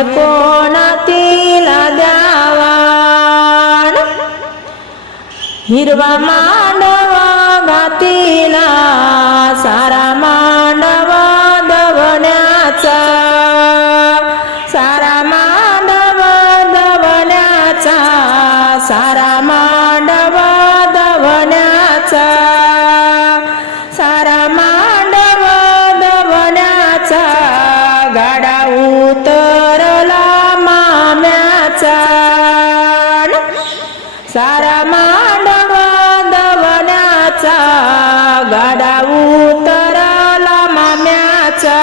आहेर तिला द्यावा हिरवा मांडव गातीला सारा मांडव दवण्याचा. सारा मांडवा दवण्याचा सारा माम्याचा सारा मांडव दवण्याचा गाडा उतरला माम्याचा.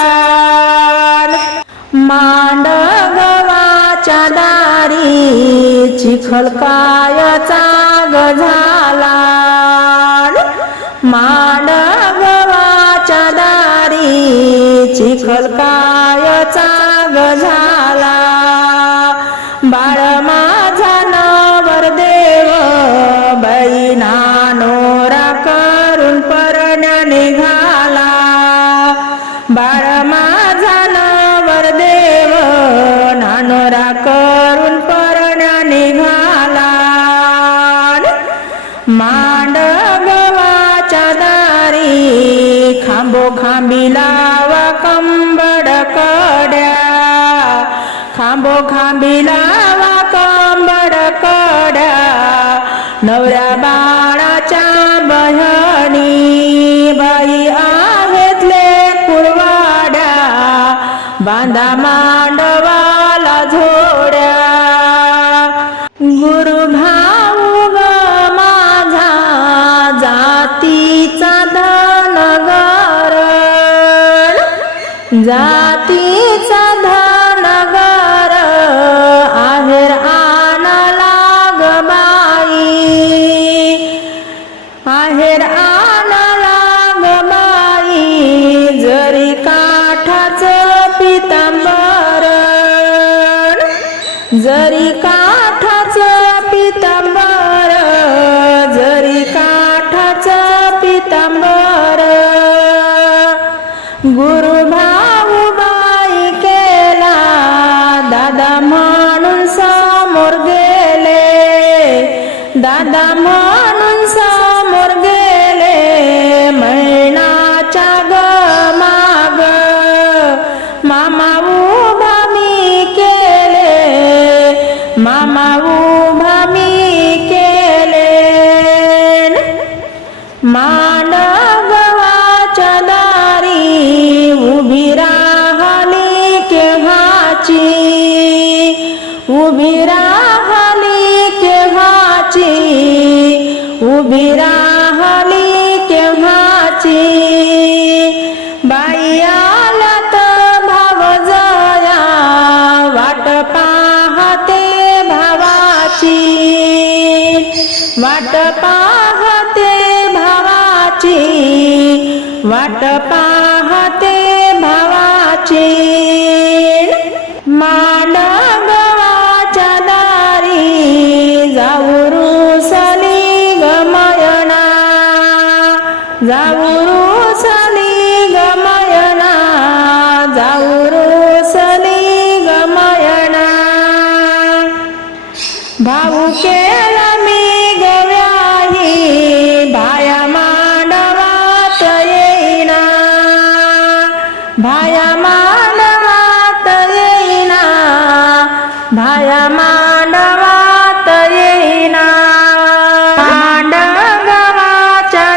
मांडगवाच्या दारी चिखल कायचा गझा. खांबिलावा खांबी लावा कंबड कड्या खांबो खांबी लावा कंबड कड्या नवऱ्या बाळाच्या बह्या जरी का केव्हाची उभी राहली केव्हाची? उभी राहली केव्हाची? बाई आल्यात भाव जया वाट पाहते भावाची. वाट पाहते भावाची वाट पाहते भावाची. मांडगवाच्या दारी जाऊ सली गमयना जाऊ सली गमयना जाऊ सली गमयना. भाऊ मांडवात येईना मांडगवाच्या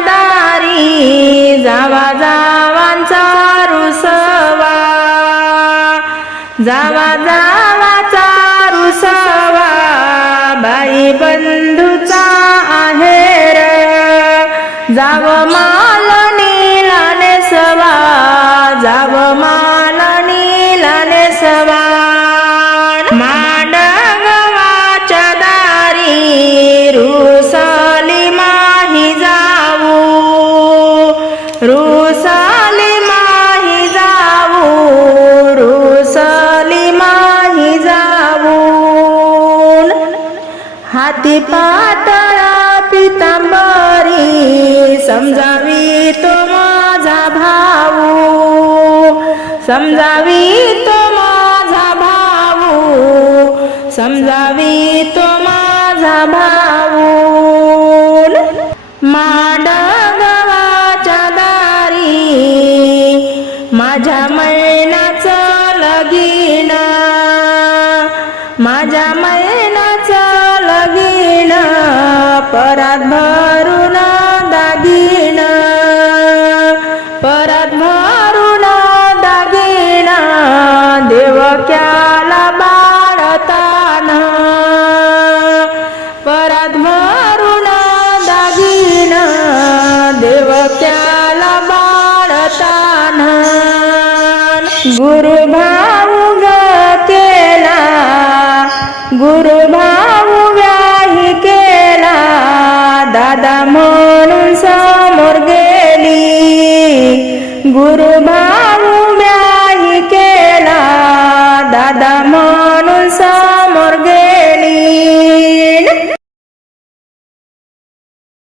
दारी जावा जावांचा रुसवा। जावा जावाचा रुसवा बाई बंधूचा आहेर। जाव माल नेसवा पातळा पितांबरी समजावी तो माझा भाऊ. समजावी तो माझा भाऊ. समजावी तो माझा भाऊ. माडगवाच्या दारी माझ्या मैनाचं लगीन. माझ्या मैनाचं परात भरून दागिण परात भरून दागिन देवक्याला बाळताना. परात भरून दागिन देवक्याला बाळताना. गुरु भाऊ केला. गुरुभाऊ Lord is our